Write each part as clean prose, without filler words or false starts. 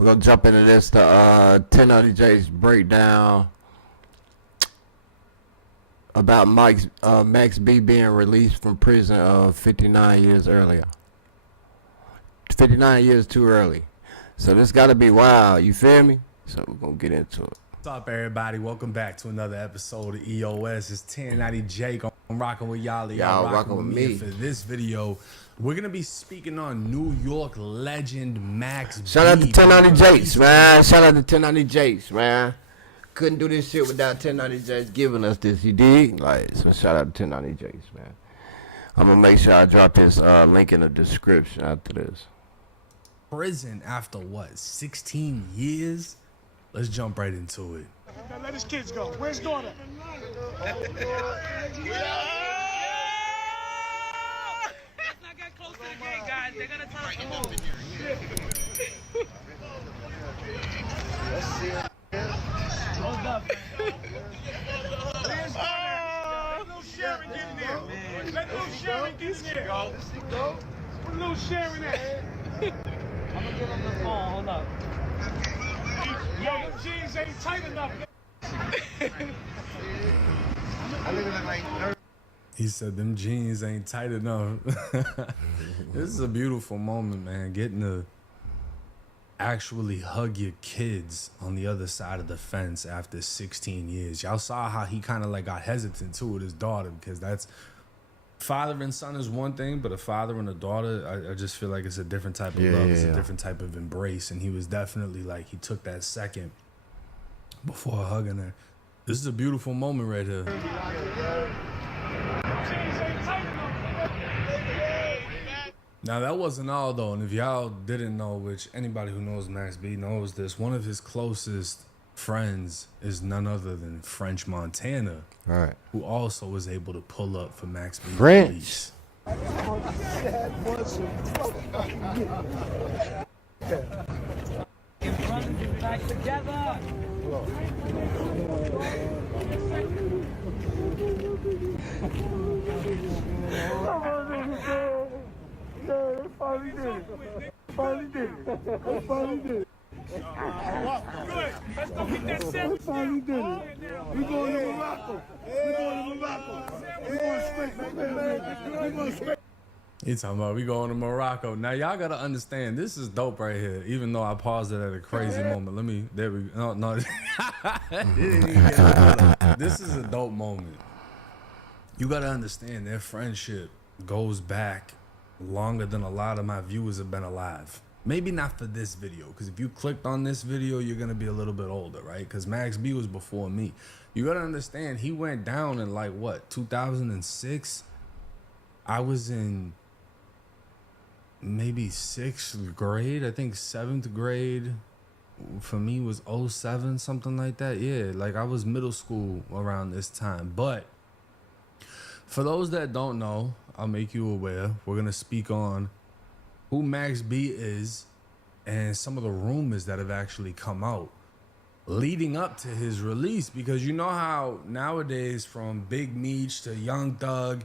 We're gonna jump into this. The 1090J's breakdown about Max B being released from prison 59 years earlier. 59 years too early. So this gotta be wild. You feel me? So we're gonna get into it. What's up, everybody? Welcome back to another episode of EOS. It's 1090J. I'm rocking with y'all. Y'all rocking with me. And for this video, we're gonna be speaking on New York legend Max B. Shout out to 1090J's, man. Shout out to 1090J's, man. Couldn't do this shit without 1090J's giving us this, you dig? Like, so shout out to 1090J's, man. I'm gonna make sure I drop this link in the description after this. Prison after what, 16 years? Let's jump right into it. Now let his kids go. Where's daughter? Let's not get close to the gate, guys. They're gonna tell us to move. Let's see. Hold up. Where's daughter? Let little Sharon get in there. Let little Sharon get in there. Go. Put little Sharon at. I'm gonna give him the phone. Hold up. Yo, them jeans ain't tight enough. He said them jeans ain't tight enough. This is a beautiful moment, man. Getting to actually hug your kids on the other side of the fence after 16 years. Y'all saw how he kind of like got hesitant too with his daughter, because that's father and son is one thing, but a father and a daughter, I just feel like it's a different type of love. It's a different type of embrace. And he was definitely like, he took that second before hugging her. This is a beautiful moment right here. Now, that wasn't all, though. And if y'all didn't know, which anybody who knows Max B knows this, one of his closest friends is none other than French Montana, Right. who also was able to pull up for Max B. French. Back together. Finally did it. Good. Let's go get that sandwich down. We going to Morocco. We going straight. He's talking about we going to Morocco. Now, y'all got to understand, this is dope right here, even though I paused it at a crazy moment. There we go. No. This is a dope moment. You got to understand, their friendship goes back longer than a lot of my viewers have been alive. Maybe not for this video, because if you clicked on this video, you're going to be a little bit older, right? Because Max B was before me. You got to understand, he went down in like, what, 2006? I was in maybe 6th grade. I think 7th grade for me was 07, something like that. Yeah, like I was middle school around this time. But for those that don't know, I'll make you aware. We're going to speak on who Max B is and some of the rumors that have actually come out leading up to his release. Because you know how nowadays, from Big Meech to Young Thug,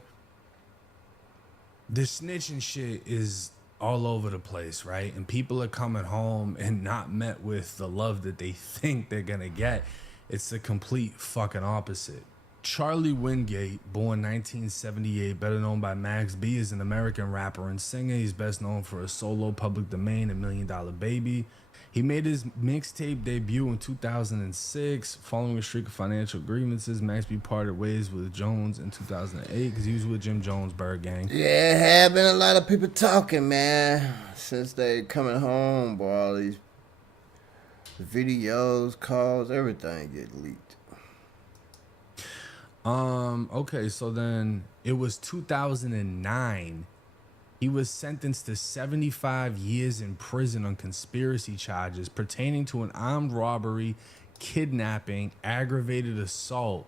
the snitching shit is all over the place, right? And people are coming home and not met with the love that they think they're gonna get. It's the complete fucking opposite. Charlie Wingate, born 1978, better known by Max B, is an American rapper and singer. He's best known for his solo Public Domain and $1 Million Baby. He made his mixtape debut in 2006. Following a streak of financial grievances, Max B parted ways with Jones in 2008 because he was with Jim Jones' Bird Gang. Yeah, have been a lot of people talking, man, since they coming home, boy. All these videos, calls, everything get leaked. Okay, so then it was 2009. He was sentenced to 75 years in prison on conspiracy charges pertaining to an armed robbery, kidnapping, aggravated assault,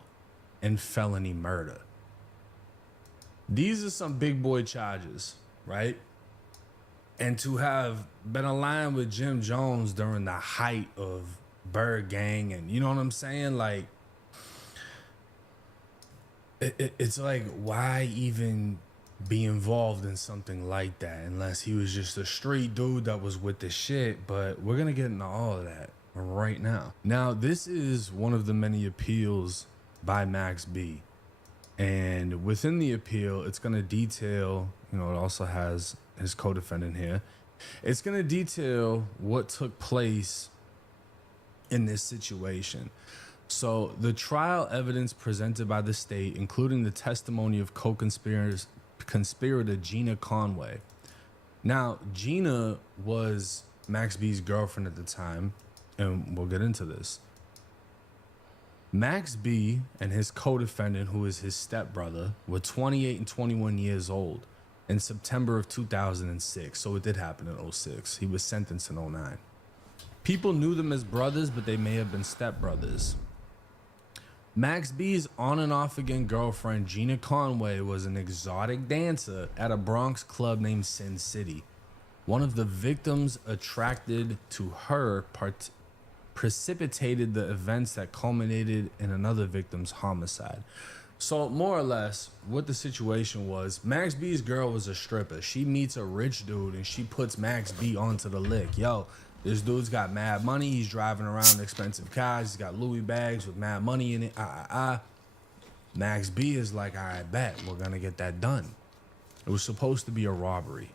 and felony murder. These are some big boy charges, right? And to have been aligned with Jim Jones during the height of Bird Gang, and you know what I'm saying? Like, it's like, why even be involved in something like that unless he was just a street dude that was with the shit. But we're gonna get into all of that right now. Now, this is one of the many appeals by Max B. And within the appeal, it's gonna detail, it also has his co-defendant here. It's gonna detail what took place in this situation. So the trial evidence presented by the state, including the testimony of co-conspirator Gina Conway. Now, Gina was Max B's girlfriend at the time, and we'll get into this. Max B and his co-defendant, who is his stepbrother, were 28 and 21 years old in September of 2006. So it did happen in 2006. He was sentenced in 2009. People knew them as brothers, but they may have been stepbrothers. Max B's on and off again girlfriend, Gina Conway, was an exotic dancer at a Bronx club named Sin City. One of the victims attracted to her precipitated the events that culminated in another victim's homicide. So more or less what the situation was, Max B's girl was a stripper. She meets a rich dude and she puts Max B onto the lick. Yo, this dude's got mad money. He's driving around expensive cars. He's got Louis bags with mad money in it. Max B is like, all right, bet, we're gonna get that done. It was supposed to be a robbery.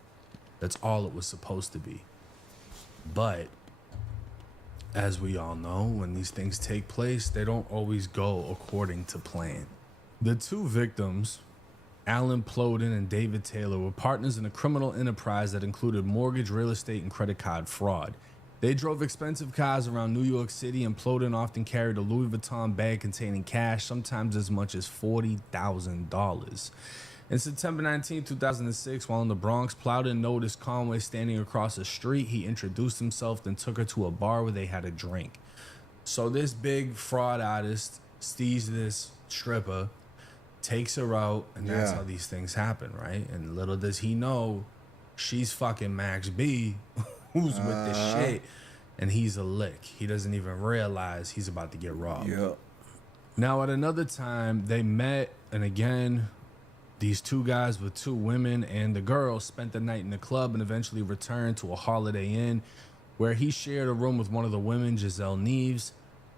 That's all it was supposed to be. But as we all know, when these things take place, they don't always go according to plan. The two victims, Alan Plowden and David Taylor, were partners in a criminal enterprise that included mortgage, real estate, and credit card fraud. They drove expensive cars around New York City, and Plowden often carried a Louis Vuitton bag containing cash, sometimes as much as $40,000. In September 19, 2006, while in the Bronx, Plowden noticed Conway standing across the street. He introduced himself, then took her to a bar where they had a drink. So this big fraud artist sees this stripper, takes her out, and that's how these things happen, right? And little does he know, she's fucking Max B, who's with the shit, and he's a lick. He doesn't even realize he's about to get robbed. Yeah. Now, at another time, they met, and again, these two guys with two women and the girl spent the night in the club and eventually returned to a Holiday Inn where he shared a room with one of the women, Giselle Neves.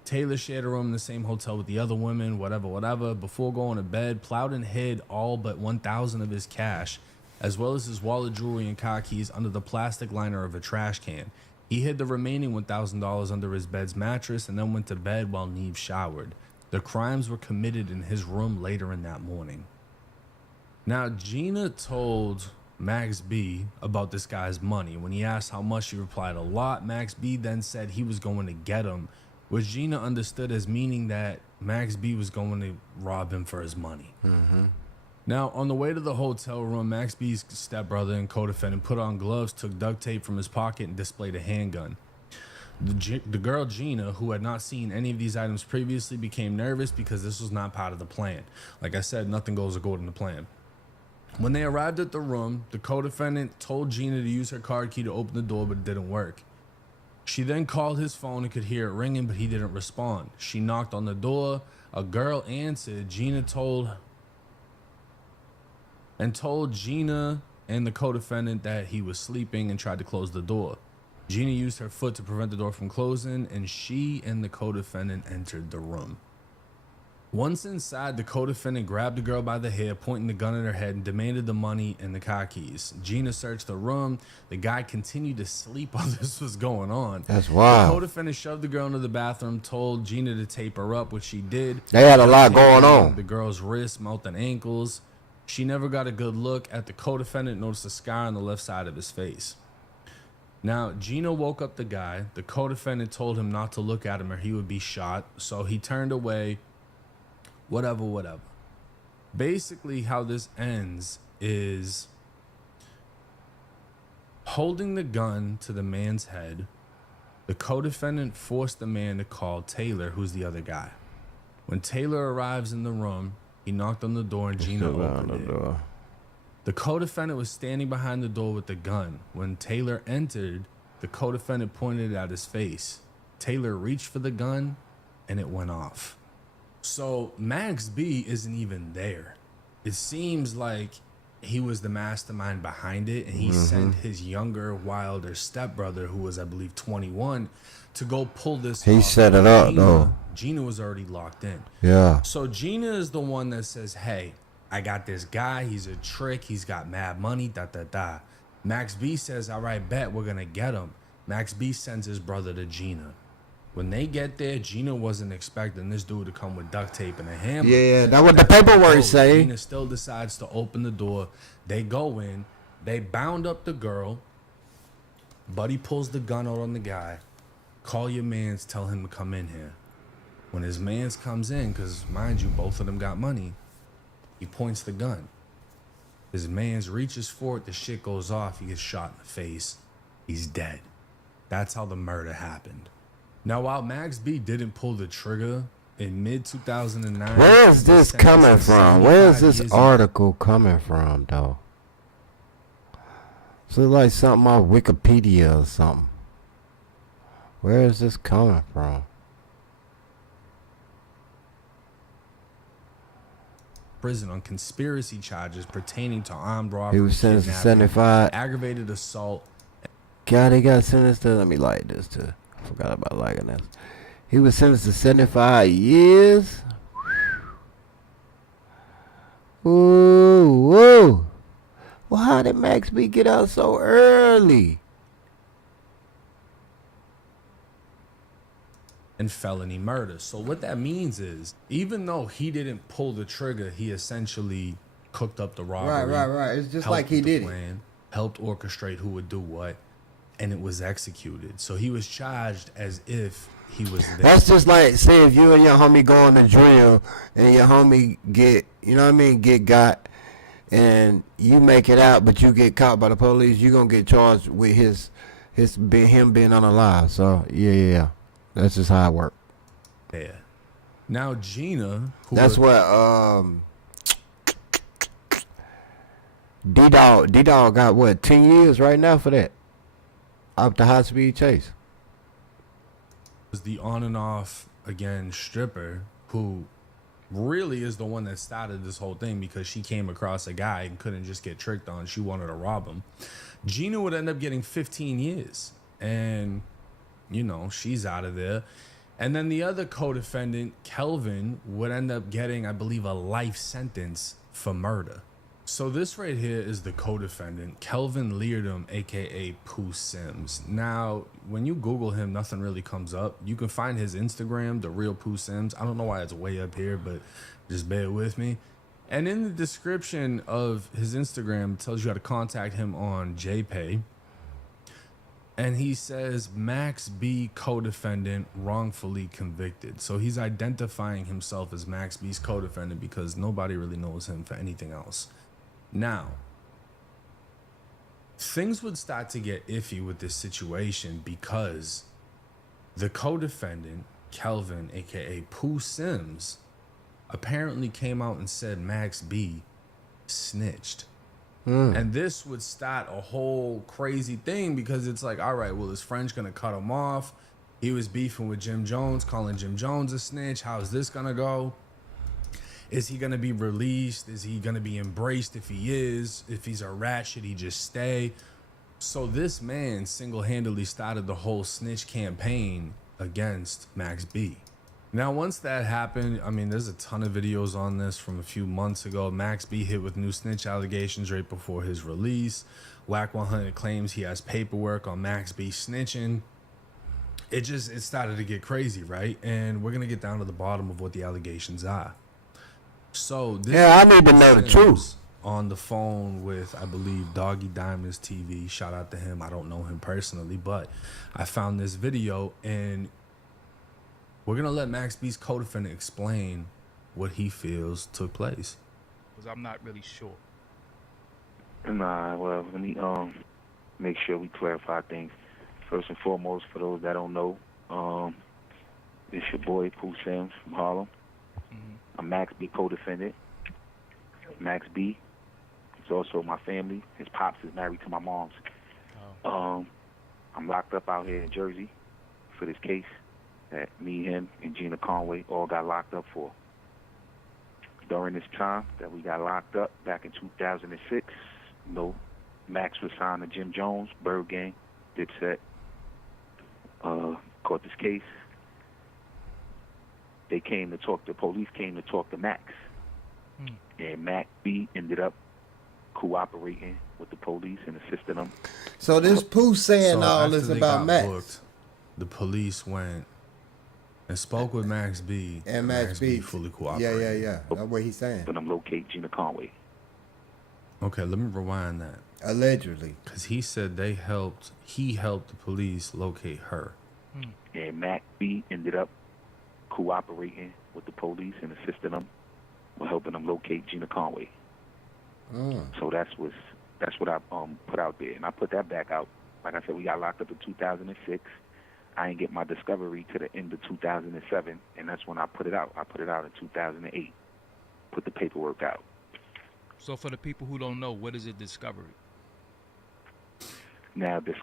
Taylor shared a room in the same hotel with the other women, whatever. Before going to bed, Plowden hid all but $1,000 of his cash, as well as his wallet, jewelry, and car keys under the plastic liner of a trash can. He hid the remaining $1,000 under his bed's mattress and then went to bed while Neves showered. The crimes were committed in his room later in that morning. Now, Gina told Max B about this guy's money. When he asked how much, she replied, a lot. Max B then said he was going to get him, which Gina understood as meaning that Max B was going to rob him for his money. Mm-hmm. Now, on the way to the hotel room, Max B's stepbrother and co-defendant put on gloves, took duct tape from his pocket, and displayed a handgun. The girl, Gina, who had not seen any of these items previously, became nervous because this was not part of the plan. Like I said, nothing goes according to plan. When they arrived at the room, the co-defendant told Gina to use her card key to open the door, but it didn't work. She then called his phone and could hear it ringing, but he didn't respond. She knocked on the door. A girl answered. Gina told Gina and the co-defendant that he was sleeping and tried to close the door. Gina used her foot to prevent the door from closing, and she and the co-defendant entered the room. Once inside, the co-defendant grabbed the girl by the hair, pointing the gun at her head, and demanded the money and the car keys. Gina searched the room. The guy continued to sleep while this was going on. That's wild. The co-defendant shoved the girl into the bathroom, told Gina to tape her up, which she did. They had a lot going on. The girl's wrists, mouth, and ankles. She never got a good look at the co-defendant, noticed a scar on the left side of his face. Now, Gina woke up the guy. The co-defendant told him not to look at him or he would be shot, so he turned away. Whatever. Basically, how this ends is holding the gun to the man's head. The co-defendant forced the man to call Taylor, who's the other guy. When Taylor arrives in the room, he knocked on the door and Gina opened it. The co-defendant was standing behind the door with the gun. When Taylor entered, the co-defendant pointed it at his face. Taylor reached for the gun and it went off. So Max B isn't even there. It seems like he was the mastermind behind it, and he sent his younger, wilder stepbrother, who was, I believe, 21, to go pull this He off. set it up, though. Gina was already locked in. Yeah. So Gina is the one that says, hey, I got this guy. He's a trick. He's got mad money, da-da-da. Max B says, all right, bet, we're going to get him. Max B sends his brother to Gina. When they get there, Gina wasn't expecting this dude to come with duct tape and a hammer. Yeah, that's what the paperwork say. Gina still decides to open the door. They go in. They bound up the girl. Buddy pulls the gun out on the guy. Call your mans, tell him to come in here. When his mans comes in, because mind you, both of them got money, he points the gun. His mans reaches for it. The shit goes off. He gets shot in the face. He's dead. That's how the murder happened. Now, while Max B didn't pull the trigger in mid-2009... Where is this coming from? Where is this article coming from, though? So like something off Wikipedia or something. Where is this coming from? Prison on conspiracy charges pertaining to armed robbery, He was sentenced to kidnapping, 75. aggravated assault. God, he got sentenced to, let me like this too. I forgot about liking this. He was sentenced to 75 years. Ooh, whoa. Well, how did Max B get out so early? And felony murder. So what that means is, even though he didn't pull the trigger, he essentially cooked up the robbery. Right. It's just helped like he with the did it. plan, helped orchestrate who would do what, and it was executed. So he was charged as if he was there. That's just like, say if you and your homie go on the drill and your homie get, you know what I mean, get got, and you make it out, but you get caught by the police, you gonna get charged with him being unalive. So yeah. That's just how it works. Yeah. Now Gina, who that's what D-Dog got what, 10 years right now for that. Up the high speed chase. was the on and off again stripper who really is the one that started this whole thing, because she came across a guy and couldn't just get tricked on. She wanted to rob him. Gina would end up getting 15 years. And you know, she's out of there. And then the other co-defendant, Kelvin, would end up getting, I believe, a life sentence for murder. So this right here is the co-defendant, Kelvin Leardom, aka Pooh Sims. Now, when you Google him, nothing really comes up. You can find his Instagram, the real Pooh Sims. I don't know why it's way up here, but just bear with me. And in the description of his Instagram, it tells you how to contact him on JPay. And he says Max B co-defendant wrongfully convicted. So he's identifying himself as Max B's co-defendant because nobody really knows him for anything else. Now, things would start to get iffy with this situation because the co-defendant, Kelvin, aka Pooh Sims, apparently came out and said Max B snitched. And this would start a whole crazy thing because it's like, all right, well, his friend's going to cut him off. He was beefing with Jim Jones, calling Jim Jones a snitch. How is this going to go? Is he going to be released? Is he going to be embraced if he is? If he's a rat, should he just stay? So this man single-handedly started the whole snitch campaign against Max B. Now, once that happened, I mean, there's a ton of videos on this from a few months ago. Max B hit with new snitch allegations right before his release. Whack 100 claims he has paperwork on Max B snitching. It started to get crazy, right? And we're going to get down to the bottom of what the allegations are. So, this I need to know the truth. On the phone with, I believe, Doggy Diamonds TV. Shout out to him. I don't know him personally, but I found this video, and we're going to let Max B's co-defendant explain what he feels took place. Because I'm not really sure. Nah, well, let me make sure we clarify things. First and foremost, for those that don't know, it's your boy Pooh Sims from Harlem. I'm Max B co-defendant. Max B is also my family. His pops is married to my mom's. I'm locked up out here in Jersey for this case that me, him, and Gina Conway all got locked up for. during this time that we got locked up back in 2006, Max was signed to Jim Jones, Bird Gang, Dipset, caught this case. The police came to talk to Max. And Mac B ended up cooperating with the police and assisting them. So this Pooh saying all after this they about got Max. booked, the police went and spoke with Max B. And Max B fully cooperated. Yeah. That's what he's saying. But I'm locate Gina Conway. Okay, let me rewind that. Allegedly. Because he said he helped the police locate her. And Mac B ended up cooperating with the police and assisting them with helping them locate Gina Conway. So that's what I put out there. And I put that back out. Like I said, we got locked up in 2006. I didn't get my discovery to the end of 2007, and that's when I put it out. I put it out in 2008. Put the paperwork out. So for the people who don't know, what is a discovery? Now this.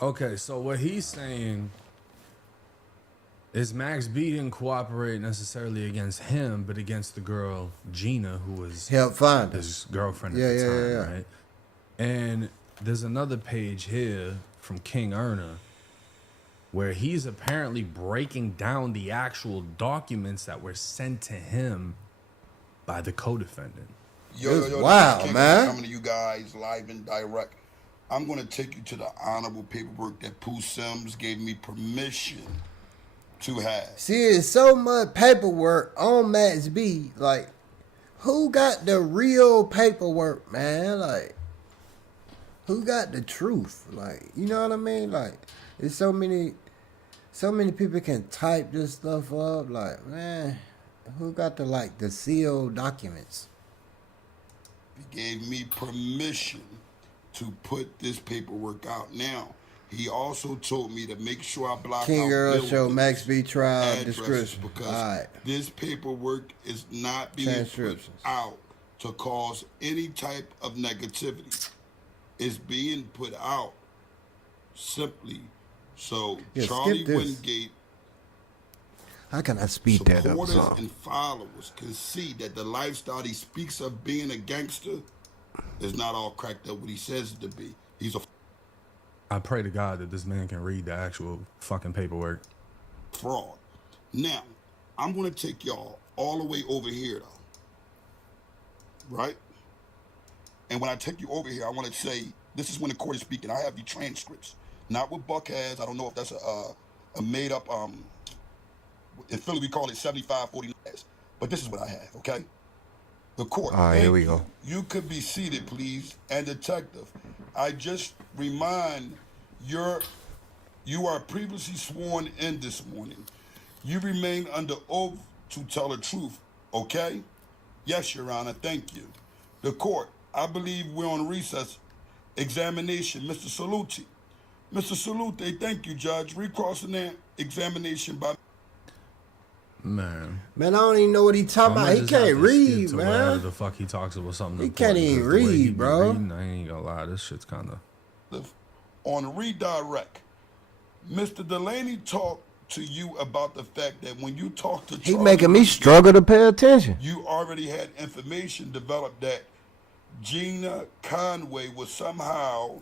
Okay, so what he's saying is Max B didn't cooperate necessarily against him, but against the girl Gina, who was Help find his girlfriend at Yeah, the yeah, time, yeah. right? And there's another page here from King Erna where he's apparently breaking down the actual documents that were sent to him by the co-defendant. Yo, wow, this is King man. Coming to you guys live and direct. I'm going to take you to the honorable paperwork that Pooh Sims gave me permission to have. See, it's so much paperwork on Max B. Like, who got the real paperwork, man? Like, who got the truth? Like, you know what I mean? Like, it's so many people can type this stuff up. Like, man, who got the sealed documents? He gave me permission to put this paperwork out. Now, he also told me to make sure I block King out Earl Show buildings, Max B trial addresses, description. because All right. this paperwork is not being put Transcriptions. out to cause any type of negativity. It's being put out simply so Yeah, Charlie skip this. Wingate How can I speed that up? supporters Son? and followers can see that the lifestyle he speaks of being a gangster is not all cracked up what he says it to be. He's a I pray to God that this man can read the actual fucking paperwork. fraud. Now, I'm going to take y'all all the way over here, though. Right? And when I take you over here, I want to say, this is when the court is speaking. I have the transcripts. Not what Buck has. I don't know if that's a made-up, in Philly we call it 75-40 last. But this is what I have, okay? The court. All right, here we thank go. you. You could be seated, please. And detective, I just remind you are previously sworn in this morning. You remain under oath to tell the truth, okay? Yes, Your Honor, thank you. The court, I believe we're on recess. Examination, Mr. Salute. Mr. Salute, thank you, Judge. Recrossing that examination by... Man. Man, I don't even know what he talking about. He can't read, Whatever man. the fuck he talks about something. He can't important, even 'cause the way he read, be bro. reading, I ain't gonna lie, this shit's kind of... On redirect, Mr. Delaney talked to you about the fact that when you talked to He Charlie making me Wingate, struggle to pay attention. you already had information developed that Gina Conway was somehow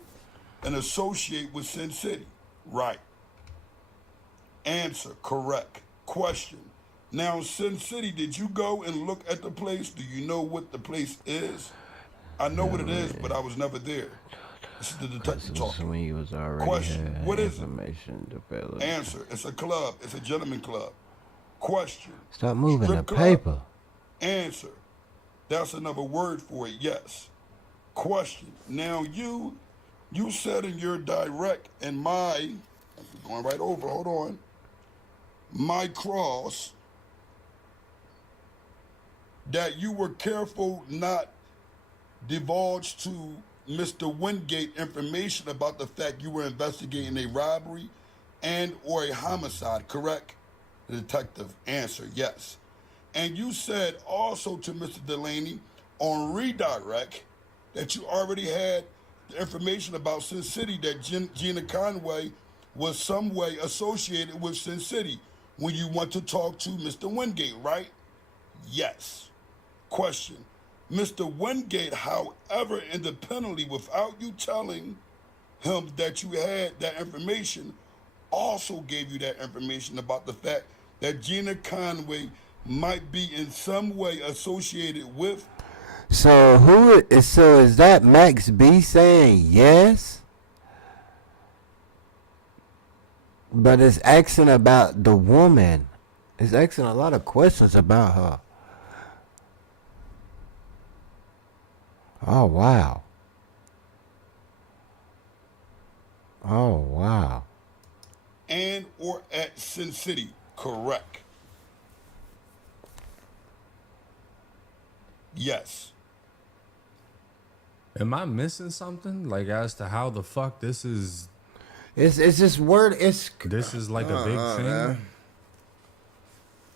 an associate with Sin City. Right. Answer, correct. Question. Now, Sin City, did you go and look at the place? Do you know what the place is? I know what it is, but I was never there. This is the detective talking. When you was already Question. had What is it? information developed. Answer. It's a club. It's a gentleman club. Question. Stop moving Strip the club? paper. Answer. That's another word for it, yes. Question. Now you said in your direct and my, I'm going right over, hold on. My cross, that you were careful not divulge to Mr. Wingate information about the fact you were investigating a robbery and or a homicide, correct? The detective answered, yes. And you said also to Mr. Delaney on redirect that you already had the information about Sin City, that Gina Conway was some way associated with Sin City when you went to talk to Mr. Wingate, right? Yes. Question. Mr. Wingate, however, independently, without you telling him that you had that information, also gave you that information about the fact that Gina Conway might be in some way associated with. So is that Max B saying yes? But it's asking about the woman. It's asking a lot of questions about her. Oh wow. Oh wow. And or at Sin City, correct? Yes. Am I missing something? Like as to how the fuck this is It's just word. this is like a big thing?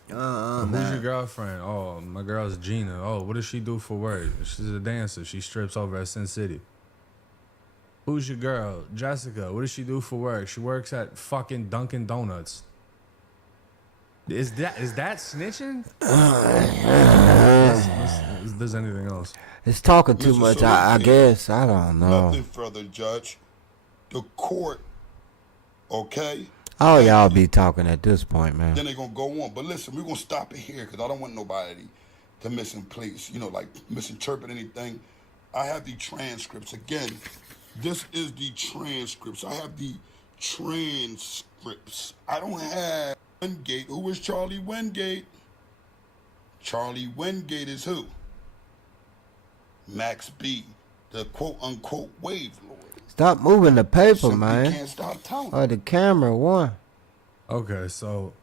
Who's your girlfriend? Oh, my girl's Gina. Oh, what does she do for work? She's a dancer. She strips over at Sin City. Who's your girl? Jessica. What does she do for work? She works at fucking Dunkin' Donuts. Is that snitching? There's anything else? It's talking too Mr. much. Sir, I guess I don't know. Nothing further, Judge. The court, okay? Oh, y'all be talking at this point, man. Then they're going to go on. But listen, we're going to stop it here because I don't want nobody to misplace, like misinterpret anything. I have the transcripts. Again, this is the transcripts. I have the transcripts. I don't have Wingate. Who is Charlie Wingate? Charlie Wingate is who? Max B, the quote-unquote wave lord. Stop moving the paper, Simply man. can't stop telling. Oh, the camera won. Okay, so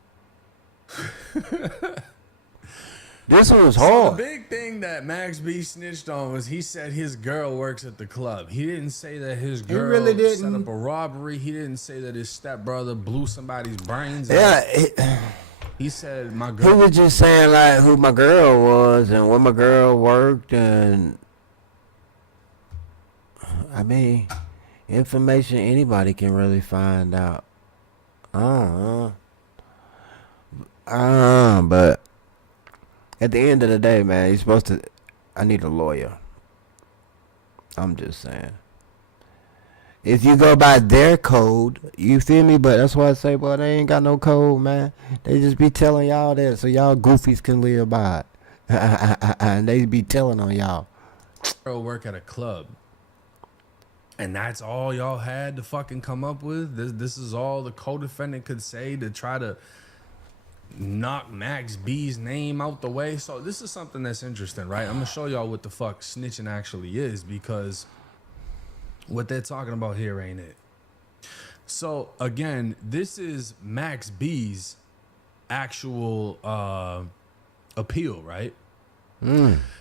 This one was So hard. the big thing that Max B snitched on was he said his girl works at the club. He didn't say that his girl really didn't. set up a robbery. He didn't say that his stepbrother blew somebody's brains out. Yeah, He said my he girl. was just saying like who my girl was and where my girl worked, and I mean, information anybody can really find out. But at the end of the day, man, you're supposed to. I need a lawyer. I'm just saying. If you go by their code, you feel me? But that's why I say, boy, they ain't got no code, man. They just be telling y'all that so y'all goofies can live by it. And they be telling on y'all. Girl work at a club. And that's all y'all had to fucking come up with? This is all the co-defendant could say to try to knock Max B's name out the way. So this is something that's interesting, right? I'm gonna show y'all what the fuck snitching actually is, because what they're talking about here ain't it. So again, this is Max B's actual appeal, right?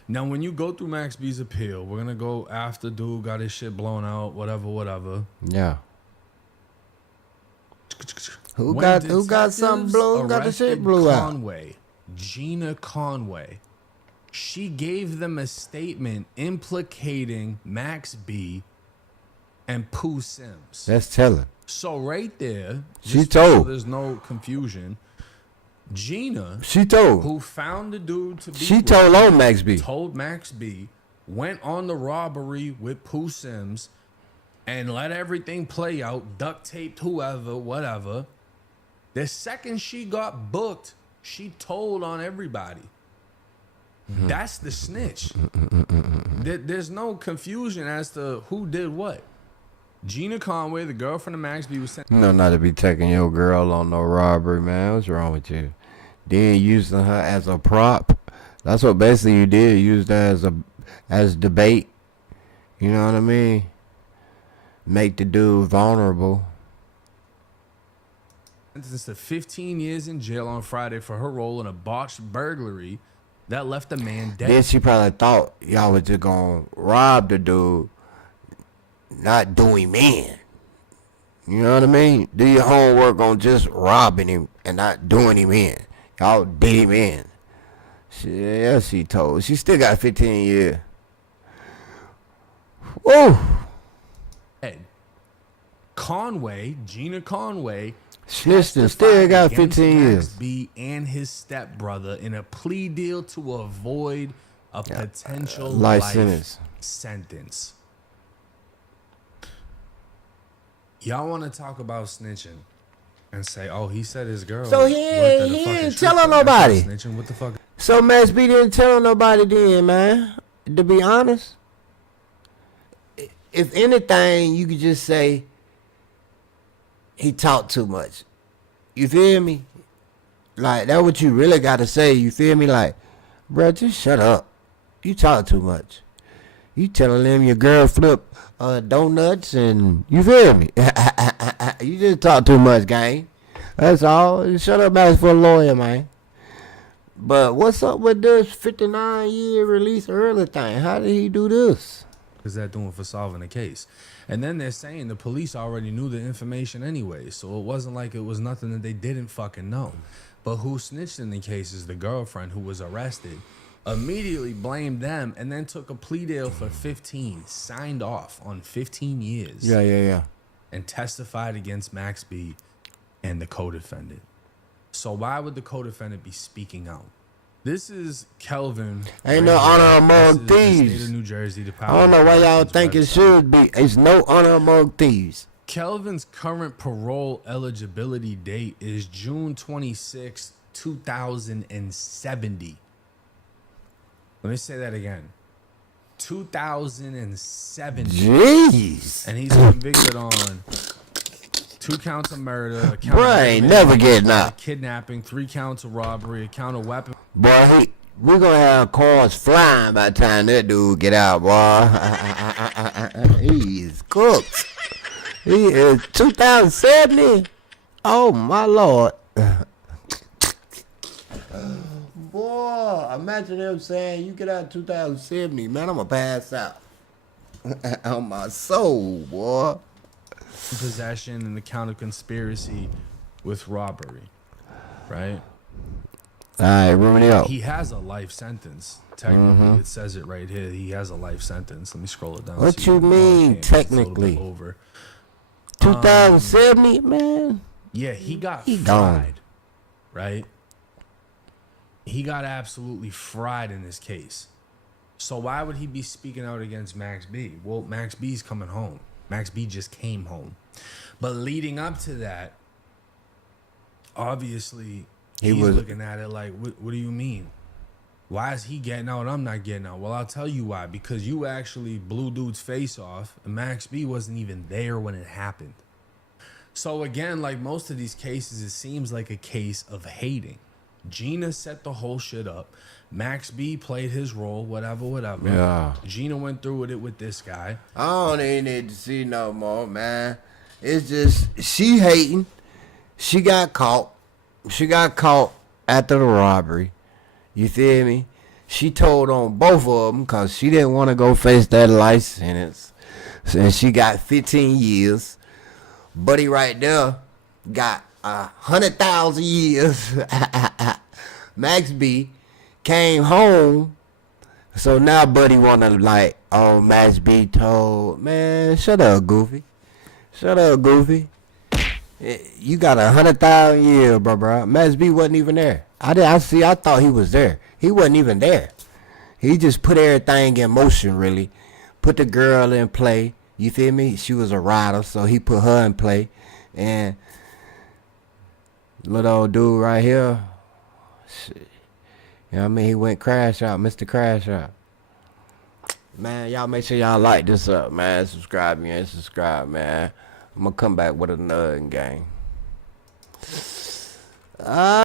Now, when you go through Max B's appeal, we're gonna go after dude got his shit blown out, whatever. Yeah. Who When got something detectives blown? Got the shit arrested blew out. Conway, Gina Conway, she gave them a statement implicating Max B and Pooh Sims. That's telling. So right there, She just so told. there's no confusion. Gina, She told. who found the dude to be She with, told on Max B. told Max B, went on the robbery with Pooh Sims and let everything play out, duct taped whoever, whatever. The second she got booked, she told on everybody. That's the snitch. There's no confusion as to who did what. Gina Conway, the girlfriend of Max B, was sent. You know not to be taking your girl on no robbery, man. What's wrong with you? Then using her as a prop. That's what basically you did. Used her as debate. You know what I mean? Make the dude vulnerable. Sentenced to 15 years in jail on Friday for her role in a botched burglary that left a man dead. Then she probably thought y'all was just gonna rob the dude, not do him in. You know what I mean? Do your homework on just robbing him and not doing him in. Y'all did him in. She told. She still got 15 years. Whoa. Conway, Gina Conway, Snitched still got 15 Max years. B and his stepbrother in a plea deal to avoid a potential life life sentence. sentence. Y'all want to talk about snitching and say, "Oh, he said his girl." So he worked at a ain't fucking tell strip club. nobody. That's not snitching. What the fuck? So Max B didn't tell nobody then, man. To be honest, if anything, you could just say he talked too much. You feel me? Like, that's what you really got to say. You feel me? Like, bro, just shut up. You talk too much. You telling them your girl flip donuts and you feel me? You just talk too much, gang. That's all. Shut up, ask for a lawyer, man. But what's up with this 59-year release early thing? How did he do this? Is that doing for solving the case? And then they're saying the police already knew the information anyway, so it wasn't like it was nothing that they didn't fucking know. But who snitched in the case is the girlfriend who was arrested. Immediately blamed them and then took a plea deal for 15, signed off on 15 years. Yeah. And testified against Max B and the co-defendant. So why would the co-defendant be speaking out? This is Kelvin. Ain't no honor among This is the thieves. state of New Jersey. I don't know why y'all think it should be. It's no honor among thieves. Kelvin's current parole eligibility date is June 26, 2070. Let me say that again. 2070. Jeez. And he's convicted on 2 counts of murder, a count Bruh of ain't never getting out. kidnapping, 3 counts of robbery, a count of weapon. Boy, we gonna have cars flying by the time that dude get out, boy. He's cooked. He is 2070. Oh my Lord. Boy, imagine him saying, you get out 2070, man, I'm gonna pass out. On my soul, boy. Possession and the count of conspiracy with robbery, right? All right, room it up. He has a life sentence. Technically, it says it right here. He has a life sentence. Let me scroll it down. What so you mean, it's a little bit technically? over. 2070, man. Yeah, he got He fried, gone. right? He got absolutely fried in this case. So why would he be speaking out against Max B? Well, Max B's coming home. Max B just came home. But leading up to that, obviously, he's looking at it like, what do you mean? Why is he getting out and I'm not getting out? Well, I'll tell you why. Because you actually blew dude's face off, and Max B wasn't even there when it happened. So again, like most of these cases, it seems like a case of hating. Gina set the whole shit up. Max B played his role, whatever. Yeah. Gina went through with it with this guy. I don't even need to see no more, man. It's just, she hating. She got caught. She got caught after the robbery. You feel me? She told on both of them because she didn't want to go face that life sentence. And she got 15 years. Buddy right there got 100,000 years. Max B came home. So now Buddy wanna like, oh, Max B told, man, shut up, Goofy. Shut up, Goofy. You got 100,000 years, bro. Max B wasn't even there. I thought he was there. He wasn't even there. He just put everything in motion, really. Put the girl in play. You feel me? She was a rider, so he put her in play. And little old dude right here, shit, you know what I mean? He went crash out, Mr. Crash Out. Man, y'all make sure y'all like this up, man. Subscribe, man. Subscribe, man. I'm going to come back with another gang.